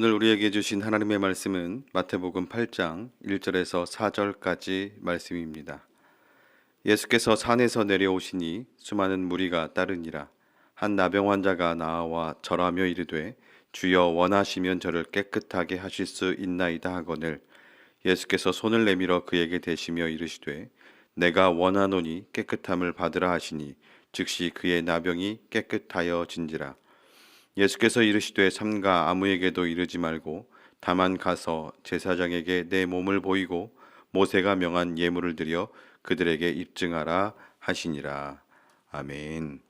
오늘 우리에게 주신 하나님의 말씀은 마태복음 8장 1절에서 4절까지 말씀입니다. 예수께서 산에서 내려오시니 수많은 무리가 따르니라. 한 나병 환자가 나와 절하며 이르되 주여 원하시면 저를 깨끗하게 하실 수 있나이다 하거늘 예수께서 손을 내밀어 그에게 대시며 이르시되 내가 원하노니 깨끗함을 받으라 하시니 즉시 그의 나병이 깨끗하여 진지라. 예수께서 이르시되 삼가 아무에게도 이르지 말고 다만 가서 제사장에게 내 몸을 보이고 모세가 명한 예물을 드려 그들에게 입증하라 하시니라. 아멘.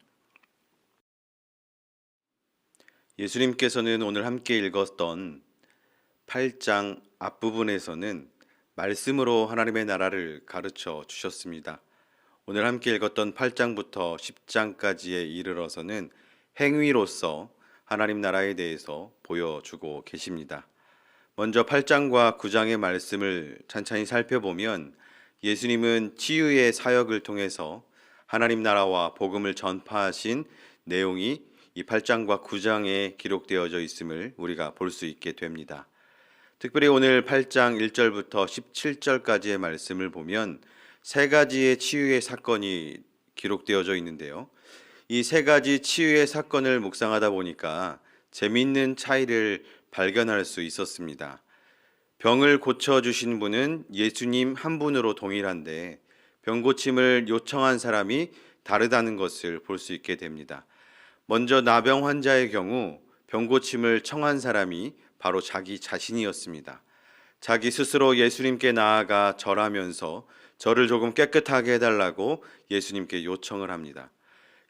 예수님께서는 오늘 함께 읽었던 8장 앞부분에서는 말씀으로 하나님의 나라를 가르쳐 주셨습니다. 오늘 함께 읽었던 8장부터 10장까지에 이르러서는 행위로서 하나님 나라에 대해서 보여주고 계십니다. 먼저 8장과 9장의 말씀을 찬찬히 살펴보면 예수님은 치유의 사역을 통해서 하나님 나라와 복음을 전파하신 내용이 이 8장과 9장에 기록되어져 있음을 우리가 볼 수 있게 됩니다. 특별히 오늘 8장 1절부터 17절까지의 말씀을 보면 세 가지의 치유의 사건이 기록되어져 있는데요. 이 세 가지 치유의 사건을 묵상하다 보니까 재미있는 차이를 발견할 수 있었습니다. 병을 고쳐주신 분은 예수님 한 분으로 동일한데 병 고침을 요청한 사람이 다르다는 것을 볼 수 있게 됩니다. 먼저 나병 환자의 경우 병 고침을 청한 사람이 바로 자기 자신이었습니다. 자기 스스로 예수님께 나아가 절하면서 저를 조금 깨끗하게 해달라고 예수님께 요청을 합니다.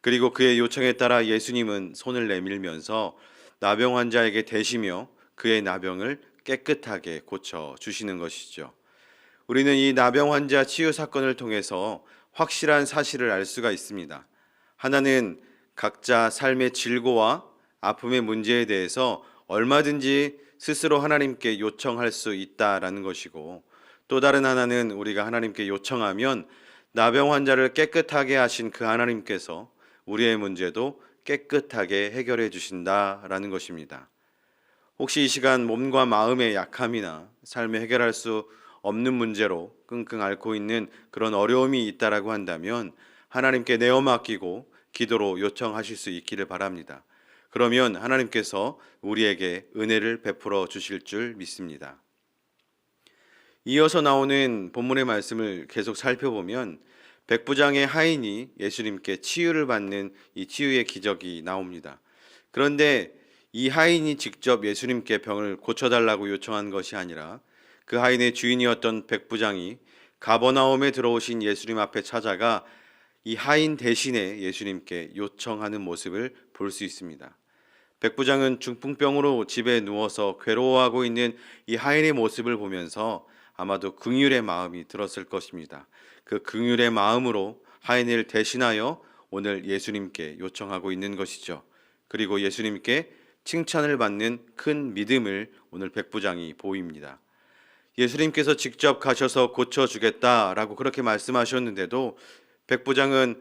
그리고 그의 요청에 따라 예수님은 손을 내밀면서 나병 환자에게 대시며 그의 나병을 깨끗하게 고쳐주시는 것이죠. 우리는 이 나병 환자 치유 사건을 통해서 확실한 사실을 알 수가 있습니다. 하나는 각자 삶의 질고와 아픔의 문제에 대해서 얼마든지 스스로 하나님께 요청할 수 있다라는 것이고, 또 다른 하나는 우리가 하나님께 요청하면 나병 환자를 깨끗하게 하신 그 하나님께서 우리의 문제도 깨끗하게 해결해 주신다라는 것입니다. 혹시 이 시간 몸과 마음의 약함이나 삶에 해결할 수 없는 문제로 끙끙 앓고 있는 그런 어려움이 있다라고 한다면 하나님께 내어 맡기고 기도로 요청하실 수 있기를 바랍니다. 그러면 하나님께서 우리에게 은혜를 베풀어 주실 줄 믿습니다. 이어서 나오는 본문의 말씀을 계속 살펴보면 백부장의 하인이 예수님께 치유를 받는 이 치유의 기적이 나옵니다. 그런데 이 하인이 직접 예수님께 병을 고쳐달라고 요청한 것이 아니라 그 하인의 주인이었던 백부장이 가버나움에 들어오신 예수님 앞에 찾아가 이 하인 대신에 예수님께 요청하는 모습을 볼 수 있습니다. 백부장은 중풍병으로 집에 누워서 괴로워하고 있는 이 하인의 모습을 보면서 아마도 긍휼의 마음이 들었을 것입니다. 그 긍휼의 마음으로 하인을 대신하여 오늘 예수님께 요청하고 있는 것이죠. 그리고 예수님께 칭찬을 받는 큰 믿음을 오늘 백부장이 보입니다. 예수님께서 직접 가셔서 고쳐주겠다라고 그렇게 말씀하셨는데도 백부장은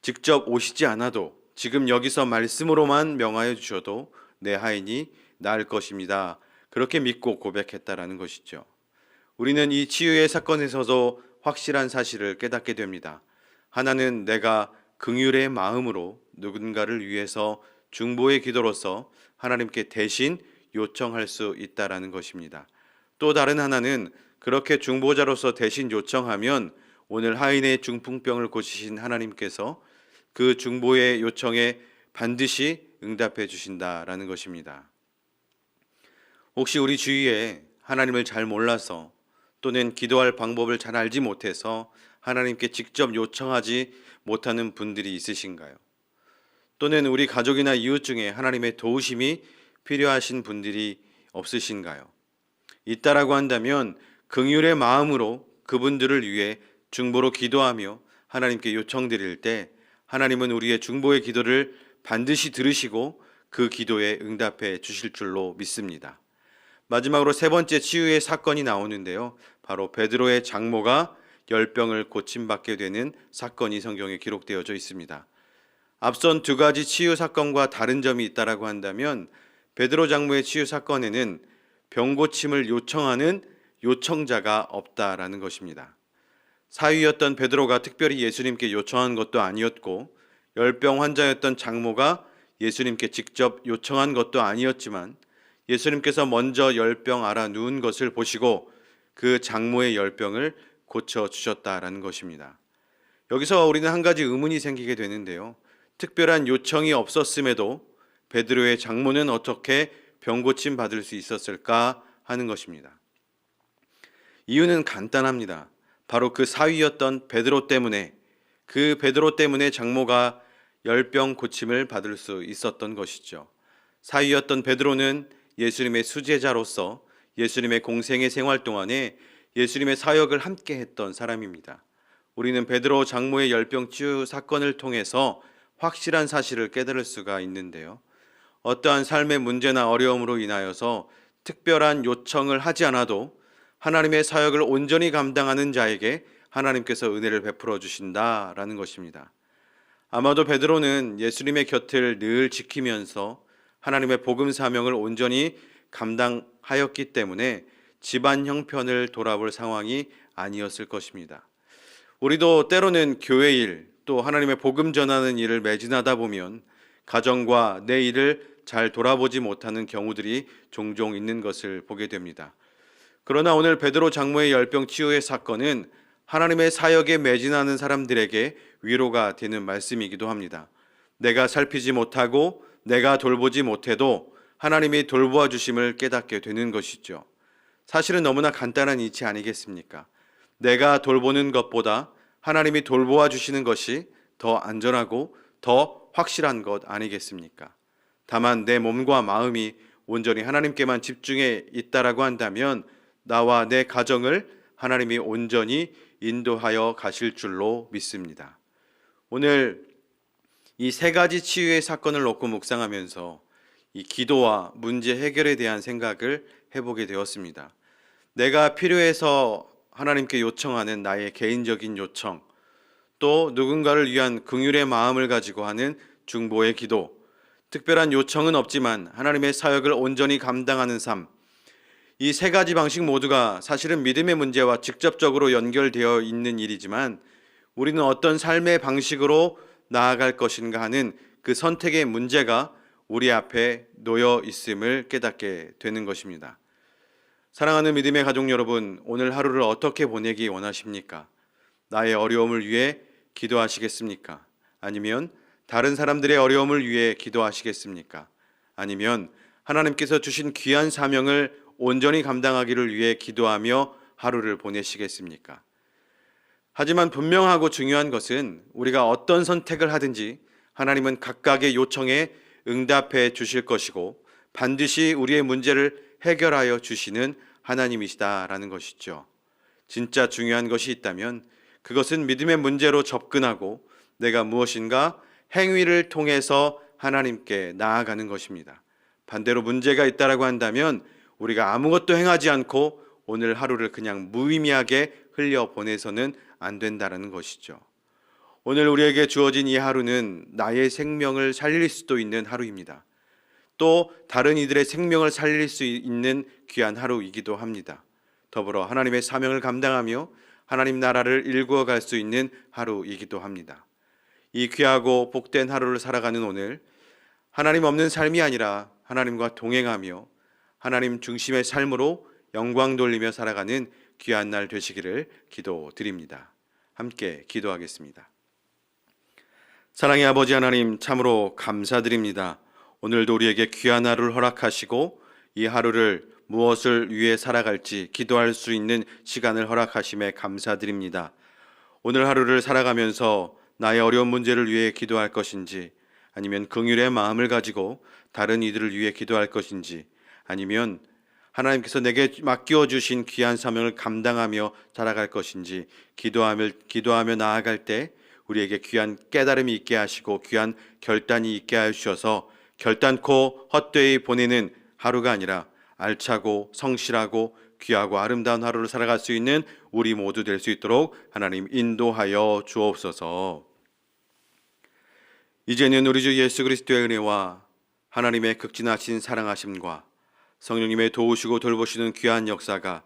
직접 오시지 않아도 지금 여기서 말씀으로만 명하여 주셔도 내 하인이 나을 것입니다. 그렇게 믿고 고백했다라는 것이죠. 우리는 이 치유의 사건에서도 확실한 사실을 깨닫게 됩니다. 하나는 내가 긍휼의 마음으로 누군가를 위해서 중보의 기도로서 하나님께 대신 요청할 수 있다라는 것입니다. 또 다른 하나는 그렇게 중보자로서 대신 요청하면 오늘 하인의 중풍병을 고치신 하나님께서 그 중보의 요청에 반드시 응답해 주신다라는 것입니다. 혹시 우리 주위에 하나님을 잘 몰라서 또는 기도할 방법을 잘 알지 못해서 하나님께 직접 요청하지 못하는 분들이 있으신가요? 또는 우리 가족이나 이웃 중에 하나님의 도우심이 필요하신 분들이 없으신가요? 있다라고 한다면 긍휼의 마음으로 그분들을 위해 중보로 기도하며 하나님께 요청드릴 때 하나님은 우리의 중보의 기도를 반드시 들으시고 그 기도에 응답해 주실 줄로 믿습니다. 마지막으로 세 번째 치유의 사건이 나오는데요. 바로 베드로의 장모가 열병을 고침받게 되는 사건이 성경에 기록되어져 있습니다. 앞선 두 가지 치유 사건과 다른 점이 있다라고 한다면 베드로 장모의 치유 사건에는 병고침을 요청하는 요청자가 없다라는 것입니다. 사위였던 베드로가 특별히 예수님께 요청한 것도 아니었고 열병 환자였던 장모가 예수님께 직접 요청한 것도 아니었지만 예수님께서 먼저 열병 앓아 누운 것을 보시고 그 장모의 열병을 고쳐주셨다라는 것입니다. 여기서 우리는 한 가지 의문이 생기게 되는데요. 특별한 요청이 없었음에도 베드로의 장모는 어떻게 병고침 받을 수 있었을까 하는 것입니다. 이유는 간단합니다. 바로 그 사위였던 베드로 때문에, 그 베드로 때문에 장모가 열병 고침을 받을 수 있었던 것이죠. 사위였던 베드로는 예수님의 수제자로서 예수님의 공생의 생활 동안에 예수님의 사역을 함께 했던 사람입니다. 우리는 베드로 장모의 열병 치유 사건을 통해서 확실한 사실을 깨달을 수가 있는데요. 어떠한 삶의 문제나 어려움으로 인하여서 특별한 요청을 하지 않아도 하나님의 사역을 온전히 감당하는 자에게 하나님께서 은혜를 베풀어 주신다라는 것입니다. 아마도 베드로는 예수님의 곁을 늘 지키면서 하나님의 복음 사명을 온전히 감당하였기 때문에 집안 형편을 돌아볼 상황이 아니었을 것입니다. 우리도 때로는 교회 일, 또 하나님의 복음 전하는 일을 매진하다 보면 가정과 내 일을 잘 돌아보지 못하는 경우들이 종종 있는 것을 보게 됩니다. 그러나 오늘 베드로 장모의 열병 치유의 사건은 하나님의 사역에 매진하는 사람들에게 위로가 되는 말씀이기도 합니다. 내가 살피지 못하고 내가 돌보지 못해도 하나님이 돌보아 주심을 깨닫게 되는 것이죠. 사실은 너무나 간단한 이치 아니겠습니까? 내가 돌보는 것보다 하나님이 돌보아 주시는 것이 더 안전하고 더 확실한 것 아니겠습니까? 다만 내 몸과 마음이 온전히 하나님께만 집중해 있다라고 한다면 나와 내 가정을 하나님이 온전히 인도하여 가실 줄로 믿습니다. 오늘 이 세 가지 치유의 사건을 놓고 묵상하면서 이 기도와 문제 해결에 대한 생각을 해보게 되었습니다. 내가 필요해서 하나님께 요청하는 나의 개인적인 요청, 또 누군가를 위한 긍휼의 마음을 가지고 하는 중보의 기도, 특별한 요청은 없지만 하나님의 사역을 온전히 감당하는 삶, 이 세 가지 방식 모두가 사실은 믿음의 문제와 직접적으로 연결되어 있는 일이지만 우리는 어떤 삶의 방식으로 나아갈 것인가 하는 그 선택의 문제가 우리 앞에 놓여 있음을 깨닫게 되는 것입니다. 사랑하는 믿음의 가족 여러분, 오늘 하루를 어떻게 보내기 원하십니까? 나의 어려움을 위해 기도하시겠습니까? 아니면 다른 사람들의 어려움을 위해 기도하시겠습니까? 아니면 하나님께서 주신 귀한 사명을 온전히 감당하기를 위해 기도하며 하루를 보내시겠습니까? 하지만 분명하고 중요한 것은 우리가 어떤 선택을 하든지 하나님은 각각의 요청에 응답해 주실 것이고 반드시 우리의 문제를 해결하여 주시는 하나님이시다라는 것이죠. 진짜 중요한 것이 있다면 그것은 믿음의 문제로 접근하고 내가 무엇인가 행위를 통해서 하나님께 나아가는 것입니다. 반대로 문제가 있다라고 한다면 우리가 아무것도 행하지 않고 오늘 하루를 그냥 무의미하게 흘려보내서는 안 된다는 것이죠. 오늘 우리에게 주어진 이 하루는 나의 생명을 살릴 수도 있는 하루입니다. 또 다른 이들의 생명을 살릴 수 있는 귀한 하루이기도 합니다. 더불어 하나님의 사명을 감당하며 하나님 나라를 일구어 갈 수 있는 하루이기도 합니다. 이 귀하고 복된 하루를 살아가는 오늘, 하나님 없는 삶이 아니라 하나님과 동행하며 하나님 중심의 삶으로 영광 돌리며 살아가는 귀한 날 되시기를 기도드립니다. 함께 기도하겠습니다. 사랑의 아버지 하나님, 참으로 감사드립니다. 오늘도 우리에게 귀한 하루를 허락하시고 이 하루를 무엇을 위해 살아갈지 기도할 수 있는 시간을 허락하심에 감사드립니다. 오늘 하루를 살아가면서 나의 어려운 문제를 위해 기도할 것인지, 아니면 긍휼의 마음을 가지고 다른 이들을 위해 기도할 것인지, 아니면 하나님께서 내게 맡겨 주신 귀한 사명을 감당하며 살아갈 것인지 기도하며 나아갈 때 우리에게 귀한 깨달음이 있게 하시고 귀한 결단이 있게 하셔서 결단코 헛되이 보내는 하루가 아니라 알차고 성실하고 귀하고 아름다운 하루를 살아갈 수 있는 우리 모두 될 수 있도록 하나님 인도하여 주옵소서. 이제는 우리 주 예수 그리스도의 은혜와 하나님의 극진하신 사랑하심과 성령님의 도우시고 돌보시는 귀한 역사가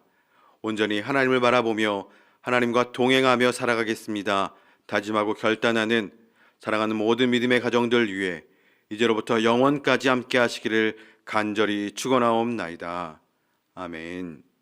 온전히 하나님을 바라보며 하나님과 동행하며 살아가겠습니다 다짐하고 결단하는 사랑하는 모든 믿음의 가정들 위해 이제로부터 영원까지 함께 하시기를 간절히 축원하옵나이다. 아멘.